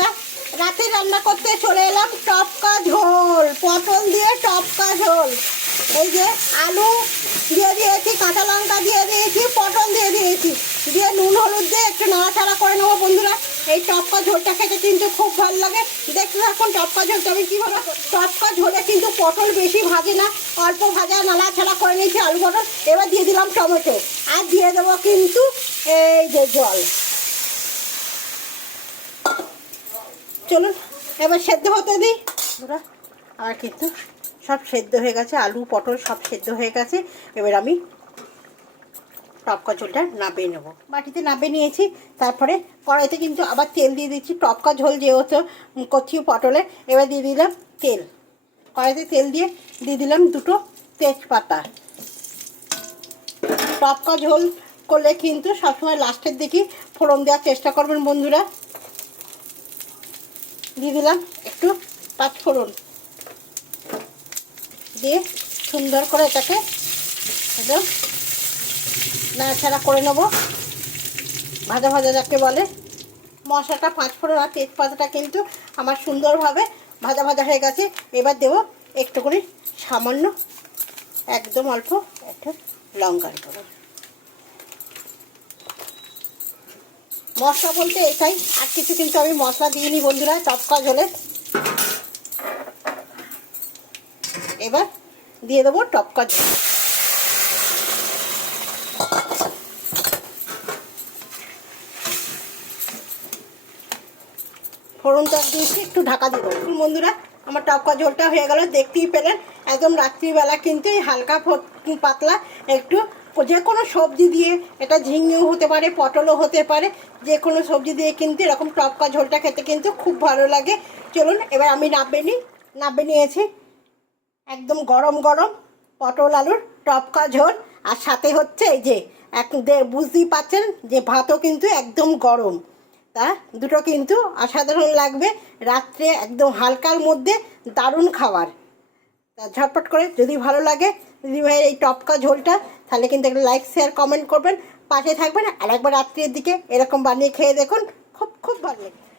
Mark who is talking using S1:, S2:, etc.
S1: এবার রাতে রান্না করতে চলে এলাম টপকা ঝোল পটল দিয়ে টপকা ঝোল এই যে আলু দিয়ে দিয়েছি, কাঁচা লঙ্কা দিয়ে দিয়েছি, পটল দিয়ে দিয়েছি। দিয়ে নুন, হলুদ দিয়ে একটু নাড়াচাড়া করে নেব বন্ধুরা। এই টপকা ঝোলটা খেতে কিন্তু খুব ভালো লাগে। দেখতে থাকুন টপকা ঝোলটা আমি কীভাবে টপকা ঝোলে কিন্তু পটল বেশি ভাজে না, অল্প ভাজা নাড়াচাড়া করে নিয়েছি আলু পটল। এবার দিয়ে দিলাম টমেটো। আর দিয়ে দেবো কিন্তু এই যে জল। চলুন, এবার সেদ্ধ হতে দিই। বন্ধুরা আর কিন্তু সব সেদ্ধ হয়ে গেছে, আলু, পটল সব সেদ্ধ হয়ে গেছে। এবার আমি টপকা ঝোলটা নাবিয়ে নেব। বাটিতে নাবিয়ে নিয়েছি, তারপরে কড়াইতে কিন্তু আবার তেল দিয়ে দিচ্ছি। টপকা ঝোল যেহেতু করছি পটলে, এবার দিয়ে দিলাম তেল। কড়াইতে তেল দিয়ে দিয়ে দিলাম দুটো তেজপাতা। টপকা ঝোল করলে কিন্তু সবসময় লাস্টের দিকে ফোড়ন দেওয়ার চেষ্টা করবেন বন্ধুরা। দিয়ে দিলাম একটু পাঁচফোড়ন দিয়ে সুন্দর করে এটাকে একদম নাড়াচাড়া করে নেব। ভাজা ভাজা যাকে বলে। মশলাটা পাঁচফোড়ন আর তেজপাতাটা কিন্তু আমার সুন্দরভাবে ভাজা ভাজা হয়ে গেছে। এবার দেবো একটু করে সামান্য একদম অল্প একটু লঙ্কার গুঁড়ো। মশলা বলতে এটাই। আর কিছু কিন্তু আমি মশলা দিইনি বন্ধুরা টপকা ঝোলে এবার দিয়ে দেবো টপকা ঝোল ফোড়নটা দিয়েছি, একটু ঢাকা দেবো। বন্ধুরা, আমার টপকা ঝোলটা হয়ে গেল, দেখতেই পেলেন। একদম রাত্রিবেলা কিন্তু হালকা পাতলা একটু যে কোনো সবজি দিয়ে, এটা ঝিঙেও হতে পারে, পটলও হতে পারে, যে কোনো সবজি দিয়ে কিন্তু এরকম টপকা ঝোলটা খেতে কিন্তু খুব ভালো লাগে। চলুন, এবার আমি নাববে নিই নাববে নিয়েছি একদম গরম গরম পটল আলুর টপকা ঝোল। আর সাথে হচ্ছে এই যে, এক বুঝতেই পাচ্ছেন যে ভাতও কিন্তু একদম গরম। তা দুটো কিন্তু অসাধারণ লাগবে, রাত্রে একদম হালকার মধ্যে দারুণ খাবার। ঝটপট করে যদি ভালো লাগে, দিদি ভাইয়ের এই টপকা ঝোলটা, তাহলে কিন্তু একটা লাইক শেয়ার কমেন্ট করবেন। পাশে থাকবেন আর একবার রাত্রির দিকে এরকম বানিয়ে খেয়ে দেখুন। খুব খুব ভালো লাগে।